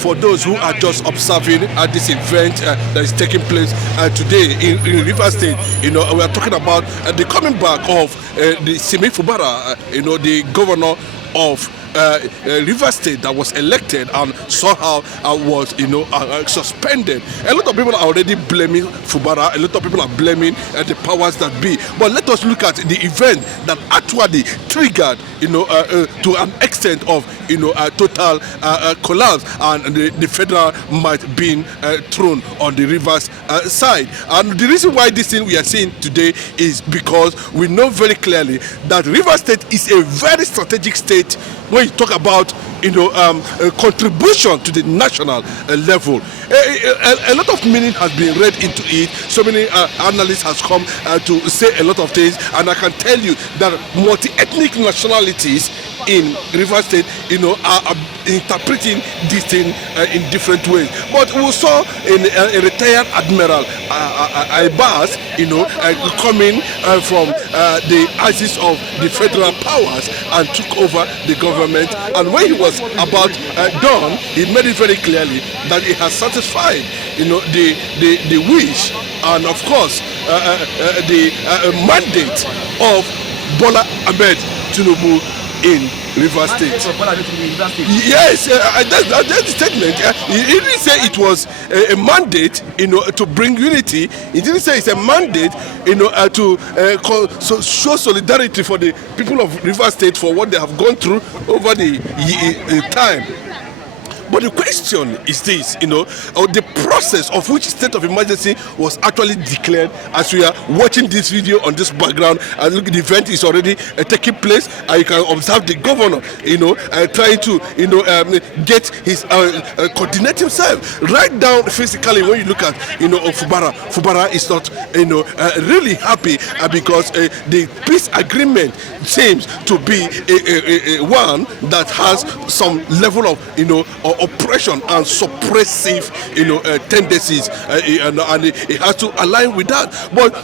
for those who are just observing this event that is taking place today in Rivers State. We are talking about the coming back of the Fubara, the governor of Rivers State that was elected and somehow was suspended. A lot of people are already blaming Fubara. A lot of people are blaming the powers that be. But let us look at the event that actually triggered to an extent of total collapse, and the federal might being thrown on the Rivers side. And the reason why this thing we are seeing today is because we know very clearly that Rivers State is a very strategic state when you talk about contribution to the national level. A lot of meaning has been read into it. So many analysts has come to say a lot of things, and I can tell you that multi-ethnic nationalities in Rivers State, are interpreting this thing in different ways. But we saw a retired Admiral Abbas, coming from the axis of the federal powers and took over the government. And when he was about done, he made it very clearly that he has satisfied, the wish and of course the mandate of Bola Ahmed Tinubu in Rivers State. Yes, that's the statement. He didn't say it was a mandate, to bring unity. He didn't say it's a mandate, to show solidarity for the people of Rivers State for what they have gone through over the time. But the question is this, the process of which state of emergency was actually declared. As we are watching this video on this background, and look, the event is already taking place, and you can observe the governor, trying to, get his coordinate himself right down physically. When you look at, Fubara is not, really happy because the peace agreement seems to be a one that has some level of oppression and suppressive, tendencies, and it has to align with that. But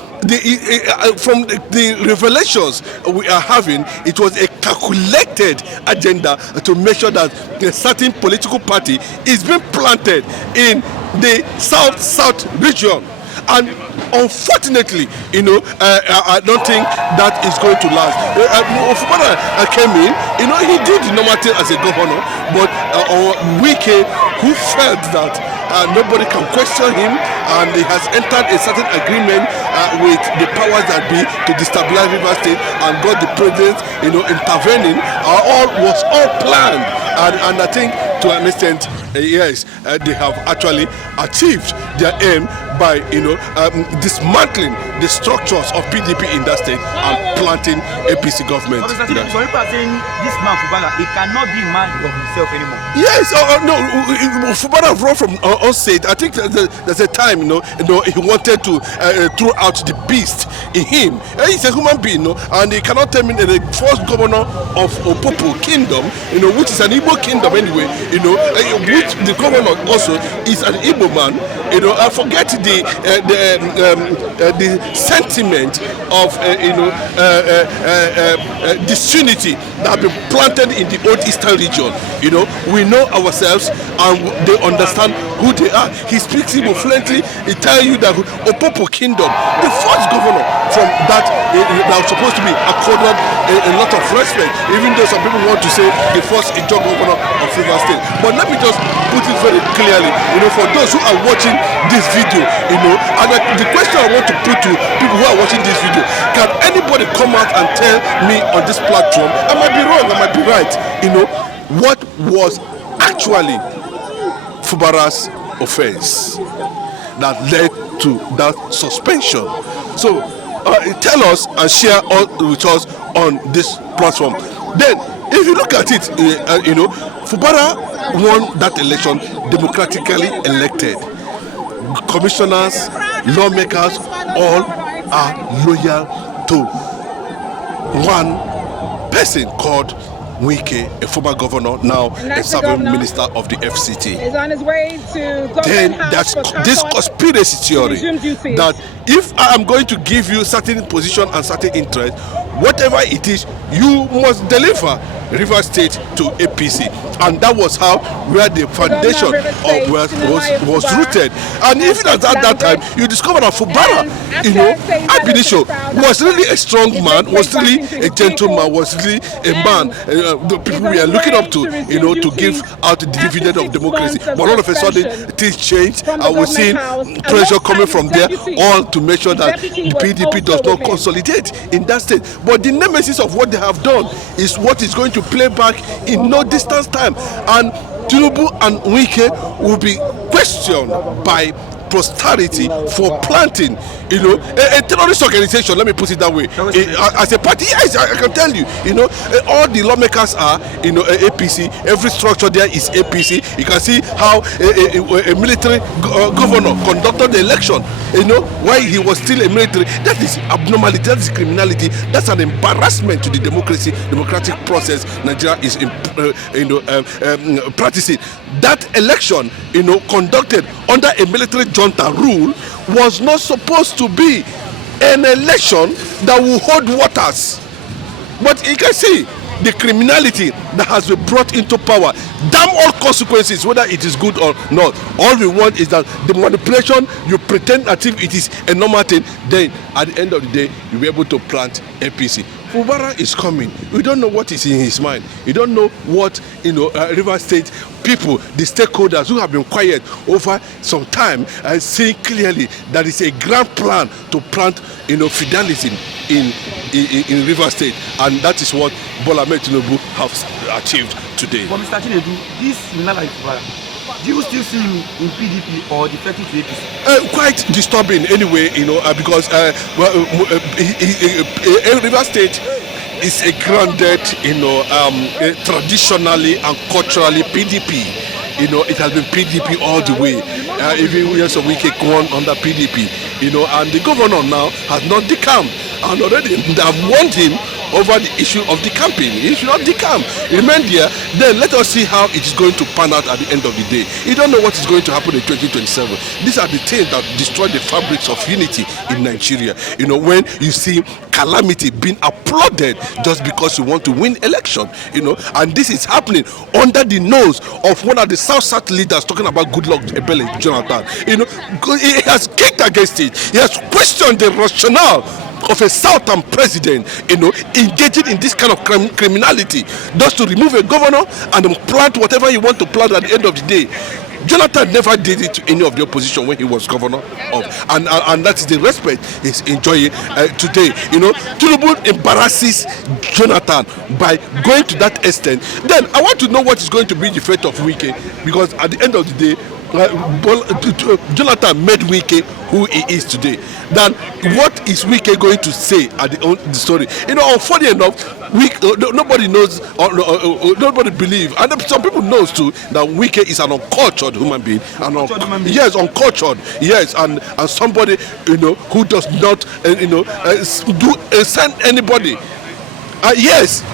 from the revelations we are having, it was a calculated agenda to make sure that a certain political party is being planted in the south region. And unfortunately, I don't think that is going to last. Fubara came in, he did the normal thing as a governor, but Wike, who felt that nobody can question him, and he has entered a certain agreement with the powers that be to destabilize Rivers State, and got the president, intervening. Was all planned, and I think to an extent, yes, they have actually achieved their aim by dismantling the structures of PDP in that state and planting APC government. So people are saying this man Fubara, he cannot be man of himself anymore. Yes, no, Fubara wrote from onset. I think there's a time, he wanted to throw out the beast in him. He's a human being, and he cannot tell me that the first governor of Opopo Kingdom, which is an Igbo kingdom anyway, which the governor also is an Igbo man. I forget the sentiment of disunity that have been planted in the old eastern region. We know ourselves, and they understand who they are. He speaks Igbo fluently. He tells you that Opopo Kingdom, the first governor from that was supposed to be accorded a lot of respect, even though some people want to say the first Ijaw governor of Rivers State. But let me just put it very clearly, for those who are watching this video, and the question I want to put to people who are watching this video: can anybody come out and tell me on this platform? I might be wrong, I might be right. What was actually Fubara's offense that led to that suspension? So tell us and share with us on this platform. Then, if you look at it, Fubara won that election democratically elected. Commissioners, lawmakers, all are loyal to one person called Wike, a former governor, now a serving minister of the FCT. Is on his way to then that's this conspiracy theory that if I am going to give you certain position and certain interest, whatever it is, you must deliver. River State to APC, and that was how where the foundation of was rooted. And even at that time, you discover that Fubara, Ab initio was really a strong man, was really a gentleman, was really a man the people we are looking up to, to give out the dividend of democracy. But all of a sudden, things changed, and we're seeing pressure coming from there, all to make sure that the PDP does not consolidate in that state. But the nemesis of what they have done is what is going to play back in no distance time, and Tinubu and Wike will be questioned by posterity for planting, a terrorist organization. Let me put it that way. As a party, yes, I can tell you, all the lawmakers are, APC. Every structure there is APC. You can see how a military governor conducted the election. While he was still a military. That is abnormality. That is criminality. That's an embarrassment to the democratic process Nigeria is, practicing. That election, conducted under a military junta rule, was not supposed to be an election that will hold waters. But you can see the criminality that has been brought into power. Damn all consequences, whether it is good or not. All we want is that the manipulation, you pretend as if it is a normal thing, then at the end of the day, you'll be able to plant APC. Fubara is coming. We don't know what is in his mind. We don't know what, River State people, the stakeholders who have been quiet over some time, and see clearly that it's a grand plan to plant, feudalism in River State, and that is what Bola Ahmed Tinubu has achieved today. But Mr. Chinedu, this Nala Fubara, do you still see him in PDP or defecting to APC? Quite disturbing anyway, because River State is a grounded, traditionally and culturally PDP. It has been PDP all the way. Even years of Wike won under PDP, and the governor now has not decamped, and already they have warned him over the issue of the campaign. He should not decamp. Remain there. Then let us see how it is going to pan out at the end of the day. You don't know what is going to happen in 2027. These are the things that destroy the fabrics of unity in Nigeria. When you see calamity being applauded just because you want to win election, and this is happening under the nose of one of the South leaders talking about Goodluck Ebele Jonathan. He has kicked against it. He has questioned the rationale of a southern president, engaging in this kind of criminality, just to remove a governor and plant whatever you want to plant at the end of the day. Jonathan never did it to any of the opposition when he was governor and that is the respect he's enjoying today. Tinubu embarrasses Jonathan by going to that extent. Then I want to know what is going to be the fate of Wike, because at the end of the day, Jonathan made Wike who he is today. Then what is Wike going to say at the end of the story? Funny enough, nobody knows, nobody believes, and some people knows too, that Wike is an uncultured human being. Yes, uncultured. Yes, and somebody who does not send anybody. Yes.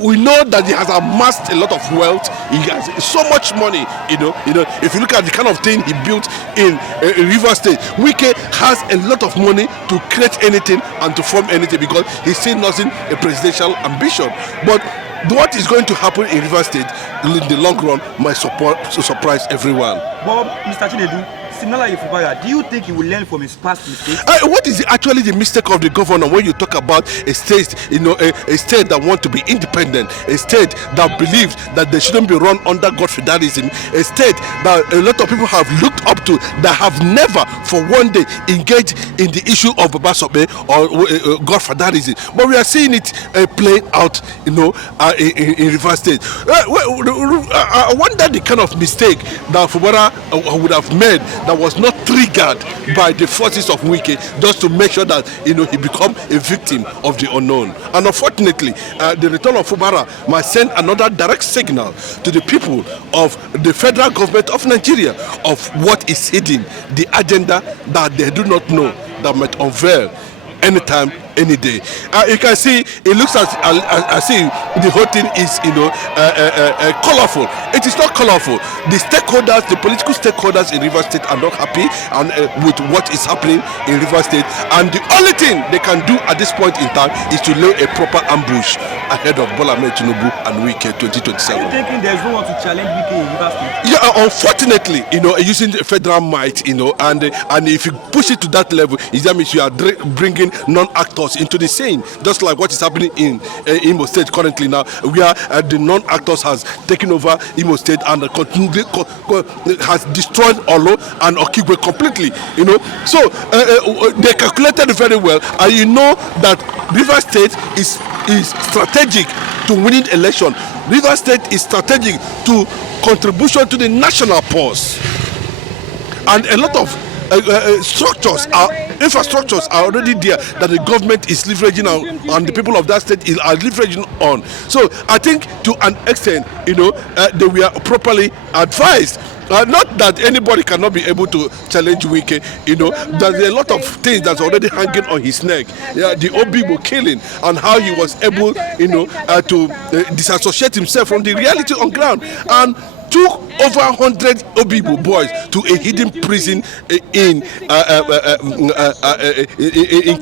We know that he has amassed a lot of wealth. He has so much money. If you look at the kind of thing he built in River State, Wike has a lot of money to create anything and to form anything, because he's still nothing a presidential ambition. But what is going to happen in River State in the long run might surprise everyone. Bob, Mr. Chinedu, similar to Fubara, do you think he will learn from his past mistakes? What is actually the mistake of the governor when you talk about a state, a state that wants to be independent, a state that believes that they shouldn't be run under God-feudalism, a state that a lot of people have looked up to, that have never for one day engaged in the issue of Babasobe or God-feudalism. But we are seeing it play out, in River State. I wonder the kind of mistake that Fubara would have made that was not triggered by the forces of Wike, just to make sure that he become a victim of the unknown. And unfortunately, the return of Fubara might send another direct signal to the people of the federal government of Nigeria of what is hidden, the agenda that they do not know, that might unveil anytime any day. You can see it looks as if the whole thing is colorful. It is not colorful. The stakeholders, the political stakeholders in Rivers State are not happy and with what is happening in Rivers State, and the only thing they can do at this point in time is to lay a proper ambush ahead of Bola Ahmed Tinubu and Wike 2027. Are you thinking there's no one to challenge Wike in Rivers State? Yeah, unfortunately, using the federal might, and if you push it to that level, that means you are bringing non-actors into the scene, just like what is happening in Imo State currently now, where the non-actors has taken over Imo State and has destroyed Olo and Okigwe completely. So they calculated very well, and you know that Rivers State is strategic to winning election. Rivers State is strategic to contribution to the national purse, and a lot of infrastructures are already there that the government is leveraging on, and the people of that state are leveraging on. So I think to an extent, they were properly advised. Not that anybody cannot be able to challenge Wike. There's a lot of things that's already hanging on his neck. The Obibo killing and how he was able, to disassociate himself from the reality on ground, and took over 100 Obibo boys to a hidden prison in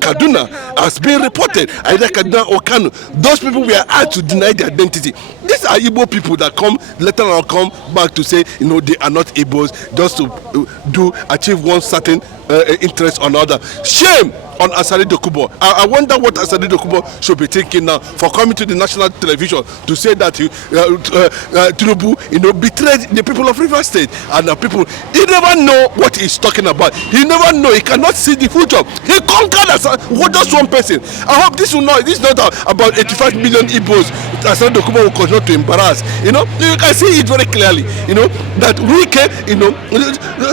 Kaduna, as being reported, either Kaduna or Kano. Those people were asked to deny their identity. These are Igbo people that later on come back to say, they are not Igbos, just to achieve one certain interest or another. Shame on Asari Dokubo. I wonder what Asari Dokubo should be thinking now for coming to the national television to say that Tinubu, betrayed the people of Rivers State, and the people. He never know what he's talking about. He never know. He cannot see the future. He conquered just one person. I hope this will not. This is not about 85 million Igbos. Asari Dokubo will continue to embarrass. You can see it very clearly. That Wike,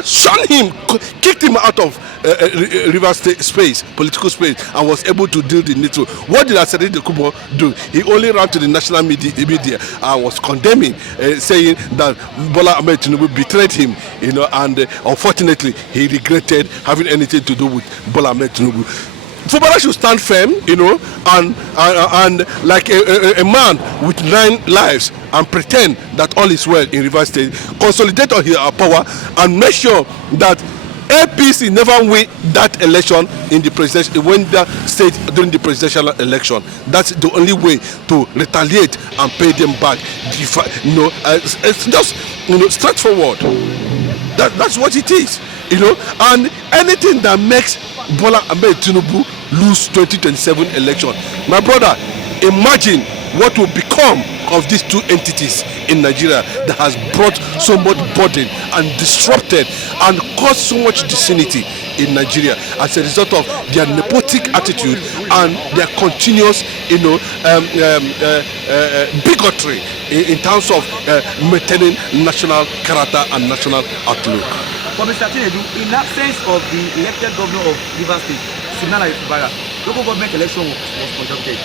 shunned him, kicked him out of Rivers State space, political space, and was able to do the needful. What did Asari Dokubo do? He only ran to the national media and was condemning, saying that Bola Ahmed Tinubu betrayed him, and unfortunately he regretted having anything to do with Bola Ahmed Tinubu. Fubara should stand firm, and like a man with 9 lives, and pretend that all is well in Rivers State, consolidate on his power, and make sure that APC never win that election in the presidential, when that state during the presidential election. That's the only way to retaliate and pay them back. It's just straightforward. That's what it is. And anything that makes Bola Ahmed Tinubu lose 2027 election, my brother, imagine what will become of these two entities in Nigeria that has brought so much burden and disrupted and caused so much disunity in Nigeria as a result of their nepotic attitude and their continuous, bigotry in terms of maintaining national character and national outlook. For Mr. Tinubu, in absence of the elected governor of Rivers State, Fubara, local government election was conducted.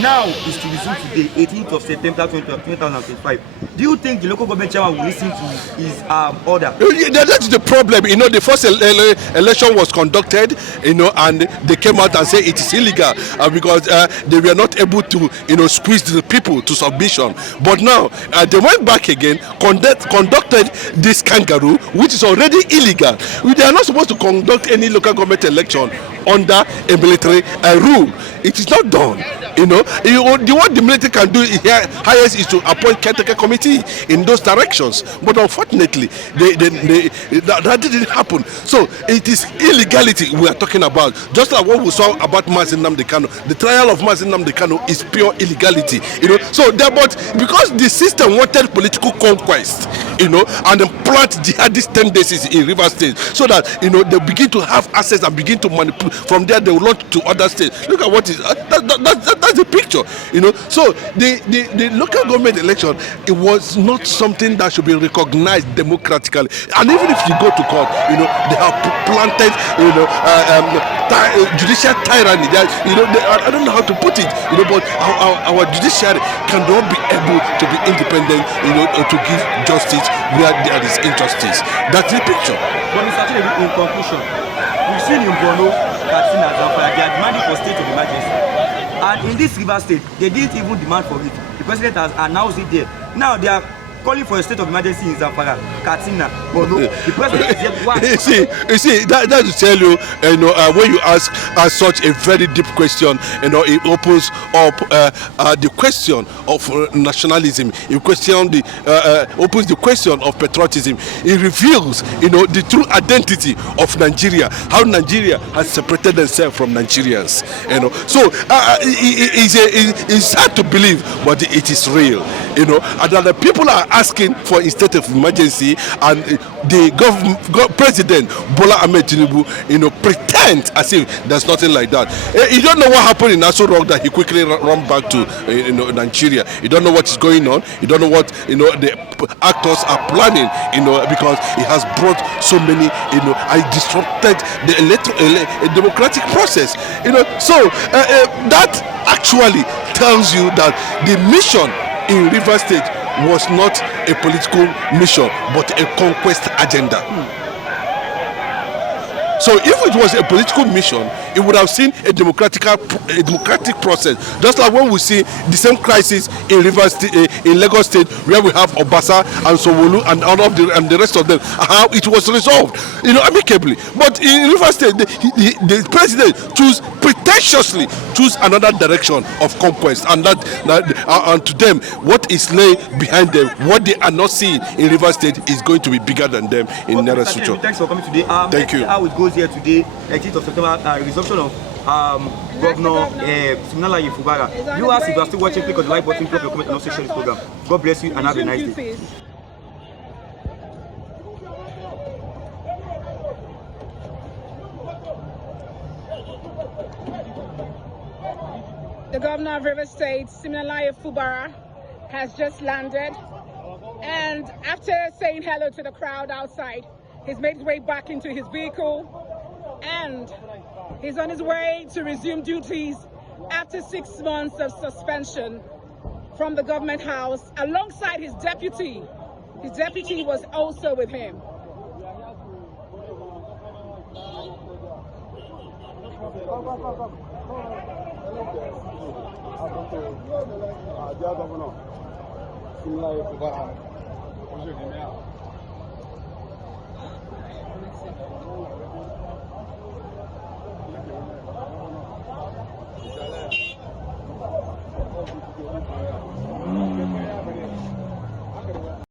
Now is to resume today, 18th of September 2025. Do you think the local government chairman will listen to his order? That's the problem. The first election was conducted, and they came out and said it is illegal because they were not able to, squeeze the people to submission. But now they went back again, conducted this kangaroo, which is already illegal. They are not supposed to conduct any local government election under a military rule. It is not done. What the military can do highest is to appoint caretaker committee in those directions. But unfortunately, that didn't happen. So it is illegality we are talking about. Just like what we saw about Mazin Nnamdi Kanu. The trial of Mazin Nnamdi Kanu is pure illegality. So but because the system wanted political conquest, and plant jihadist tendencies in Rivers State, so that they begin to have access and begin to manipulate. From there, they will launch to other states. Look at what is that's the picture. So the local government election, it was not something that should be recognized democratically. And even if you go to court, they have planted judicial tyranny. I don't know how to put it. But our judiciary cannot be able to be independent. To give justice where there is injustice. That's the picture. But Mr. Tinubu, in conclusion, we've seen in Borno Katsina, Zamfara, they are demanding for state of emergency. And in this River State, they didn't even demand for it. The president has announced it there. Now they are calling for a state of emergency in Zamfara, Katsina, but no, the president is yet. Why? You see, that to tell you, when you ask such a very deep question, it opens up the question of nationalism. It opens the question of patriotism. It reveals, the true identity of Nigeria, how Nigeria has separated themselves from Nigerians. So it's hard to believe, but it is real. And that the people are asking for a state of emergency, and the president Bola Ahmed Tinubu, pretend as if there's nothing like that. You don't know what happened in Aso Rock that he quickly run back to Nigeria. You don't know what is going on. You don't know what the actors are planning. Because he has brought so many. I disrupted the democratic process. So that actually tells you that the mission in River State was not a political mission, but a conquest agenda. So if it was a political mission, it would have seen a democratic process. Just like when we see the same crisis in in Lagos State, where we have Obasa and Sowolu and all of the rest of them, how it was resolved, amicably. But in River State, the president pretentiously choose another direction of conquest, and and to them, what is laying behind them, what they are not seeing in River State, is going to be bigger than them in near future. Thanks for coming today. Thank you. How it goes here today, 18th of September, resumption of Governor Siminalayi Fubara. Viewers, if you are still watching, click on the like button, drop your comment, and also share this program. God bless you and have a nice day. The governor of River State, Siminalayi Fubara, has just landed, and after saying hello to the crowd outside, he's made his way back into his vehicle, and he's on his way to resume duties after 6 months of suspension from the government house, alongside his deputy. His deputy was also with him. Dear Governor, Siminalayi Fubara,